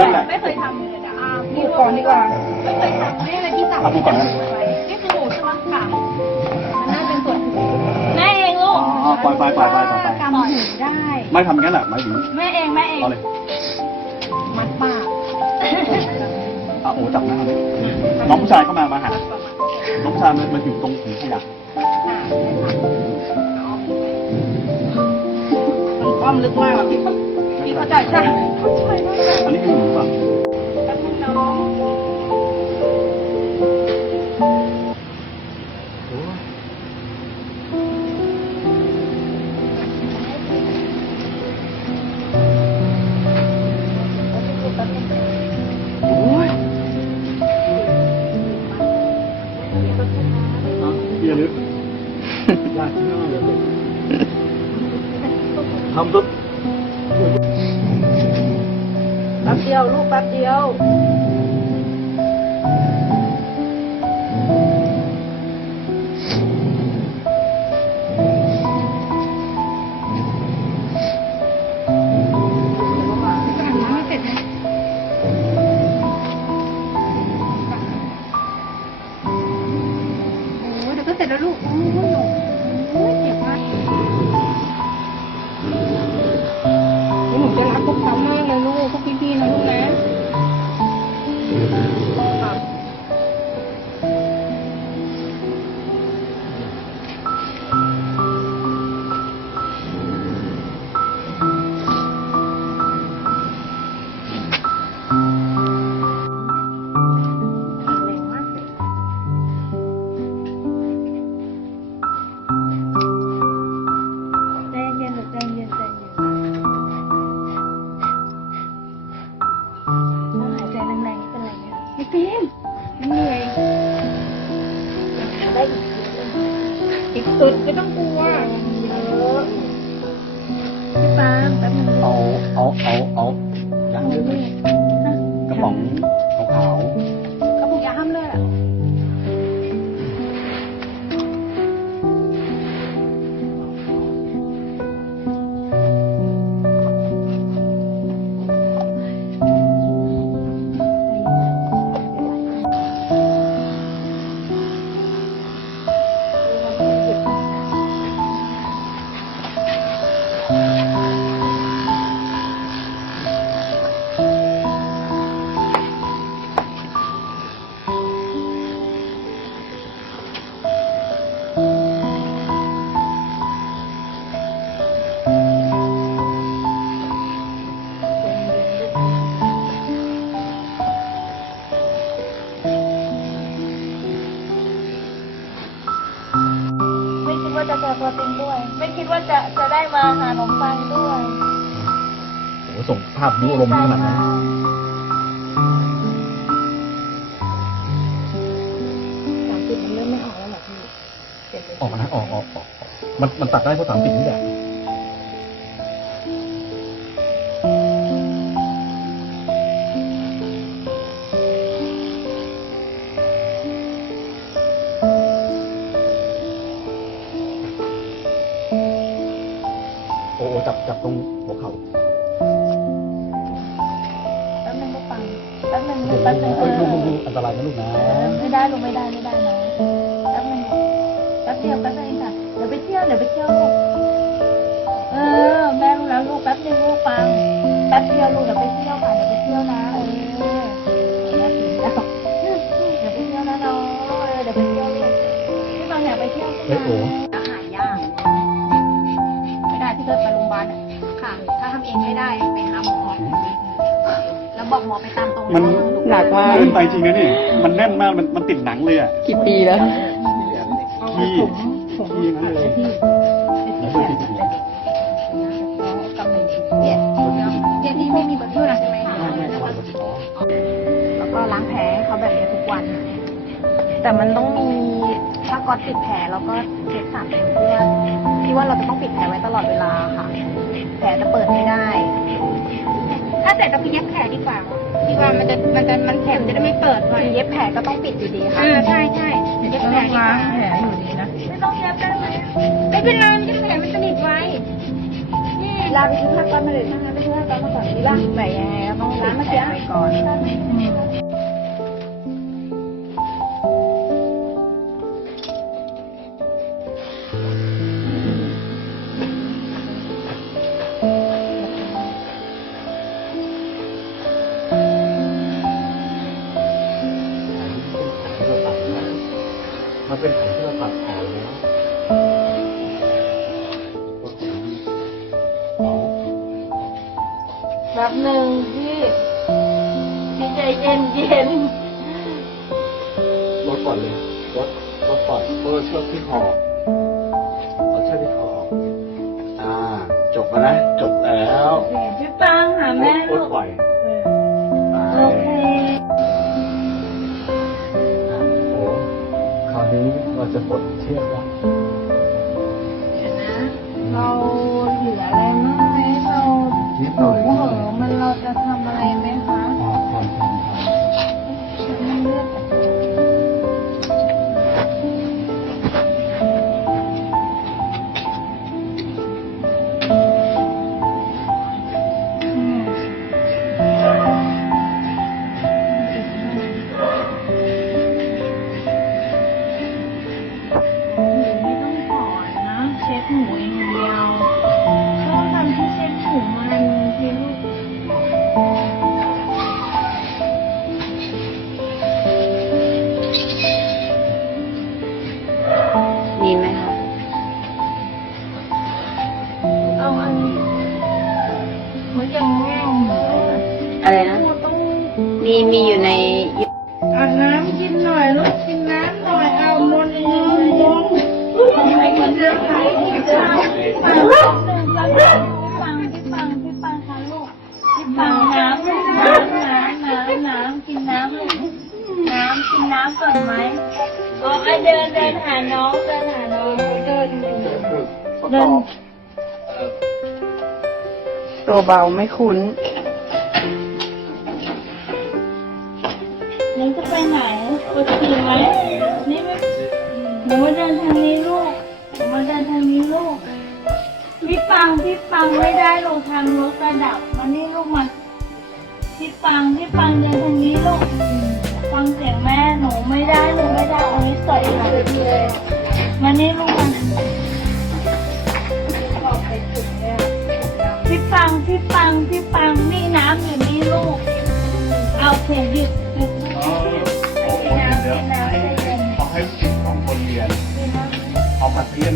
นั่นแหละ ไม่เคยทำเลยนะหมูก่อนดีกว่า ไม่เคยทำนี่อะไรที่สั่ง เอาหมูก่อนนะ นี่คือหมูใช่ไหมค่ะมันน่าเป็นส่วนแม่เองลูก อ๋อปล่อยไป กำหูได้ ไม่ทำงั้นแหละไม่ถึง แม่เองเอาเลย มัดปาก โอ้จับหน้าเลยน้องผู้ชายเข้ามาหาน้องผู้ชายมันอยู่ตรงถุงขยะ มันความลึกมากอะพี่เข้าใจใช่ อันนี้คือหมูป่ะ แป๊บนึงน้อง โอ้ยพี่ลึกยากมากเลยทำตุ๊บ แป๊บเดียวลูกแป๊บเดียวไม่เสร็จนะโอ้ยเดี๋ยวก็เสร็จแล้วลูกโอ้ยโอ้ยเจ็บมากหนูจะรักพวกเขามากเลยลูกพวกพี่ๆนะลูกนะใจเย็นๆใจเย็นๆใจเย็นต้องหายใจแรงๆไม่เป็นไรเนี่ยไม่เป็นเหนื่อยได้อีกสุดไม่ต้องกลัวพี่ปามแป๊บนึง เอายางเลยกระป๋องขาว กระปุกยาห้ามเลือดอ่ะ ไม่คิดว่าจะเจอตัวจริงด้วย ไม่คิดว่าจะได้มาหาขนมปังด้วย ๆโอ้ส่งภาพดูอารมณ์ขนาดนั้น 30มันเริ่มไม่ออกแล้วเหรอพี่ ออกนะออกมันตัดได้เพราะ30นี่แหละโอ้จับตรงหัวเข่า แป๊บนึงลูกปังแป๊บนึง ดู แป๊บนึง ดูอันตรายนะลูกนะ ไม่ได้ลูกไม่ได้นะแป๊บนึงแป๊บเดียวเองค่ะเดี๋ยวไปเที่ยวลูกแม่รู้แล้วลูกแป๊บนึงลูกปังแป๊บเดียวลูกเดี๋ยวไปเที่ยวค่ะเดี๋ยวไปเที่ยวนะแม่ถึงแล้วเดี๋ยวไปเที่ยวนะน้องเดี๋ยวไปเที่ยวลูกพี่ปังอยากไปเที่ยวใช่ไหม เฮ้ยโอ้ อาหารยากไม่ได้ที่เคยไปโรงพยาบาลอ่ะค่ะ ถ้าทำเองไม่ได้ไปหาหมอแล้วบอกหมอไปตามตรง มัน หนักมาก เล่นไปจริงนะนี่มันแน่นมากมันติดหนังเลยอ่ะ กี่ปีแล้ว ขี้ขี้นั่นเลย เนี่ยที่ไม่มีบัตรเท่านะใช่ไหมคะแล้วก็ล้างแผลให้เขาแบบนี้ทุกวัน แต่มันต้องมีผ้าก๊อซปิดแผลแล้วก็เทป3 เข็มเพื่อที่ว่าเราจะต้องปิดแผลไว้ตลอดเวลาค่ะ แผลจะเปิดไม่ได้ ถ้าเสร็จจะไปเย็บแผลดีกว่าที่ว่ามันแผลจะได้ไม่เปิดไว้เย็บแผลก็ต้องปิดอยู่ดีค่ะใช่เย็บแผลดีกว่า แผลอยู่ดีนะ ไม่ต้องเย็บได้ไหม ไม่เป็นไรเย็บแผลมันสนิทไว้ ลาไปซื้อผ้าก๊อซมาเลยถ้างั้นไปซื้อผ้าก๊อซมาก่อนดีป่ะ ไหนยังไงก็ ร้านเมื่อกี้ไปก่อนมันเป็นของที่เราตัดออกแล้วแบบหนึ่งพี่ใจเย็นเย็น ลดก่อนเลยลดก่อนเชือกที่คอเอาเชือกที่คอจบแล้วนะจบแล้ว พี่ปังหาแม่ ล ลู ด ก ปล่อย โอเค โอ้คราวนี้เราจะปลดเชือกแล้ว เดี๋ยวนะเราเหลืออะไรบ้างไหมเรา นิดหน่อย โอ้โหมันเราจะทำอะไรไหมคะ ความ เลือกไม่ต้องถอนนะเช็ดหูอย่างเดียวชอบทำที่เช็ดหูมันที่ลูก มีไหมคะ เอาอันนี้มันยังแง่หมู อะไรนะ ต้อง มีอยู่ใน อาบน้ำกินหน่อยลูกกินน้ำหน่อยเอามนทำไมมันเจอใครที่เจอพี่ปังค่ะลูกพี่ปังน้ำกินน้ำลูกกินน้ำก่อนไหม อ๋อเดินหาน้องเดิน ตัวเบาไม่คุ้น น้องจะไปไหนปวดฉี่ไหมนี่ไม่หนูมาเดินทางนี้ลูกพี่ปังไม่ได้ลงทางรถกระดับมานี่ลูกมาพี่ปังเดินทางนี้ลูกฟังเสียงแม่หนูไม่ได้เอานี้ใส่เลยมานี่ลูกมาพี่ปังนี่น้ำอยู่นี่ลูกเอาเสียงหยุด เขาให้ผู้หญิง2 คนเรียนเอามาเรียน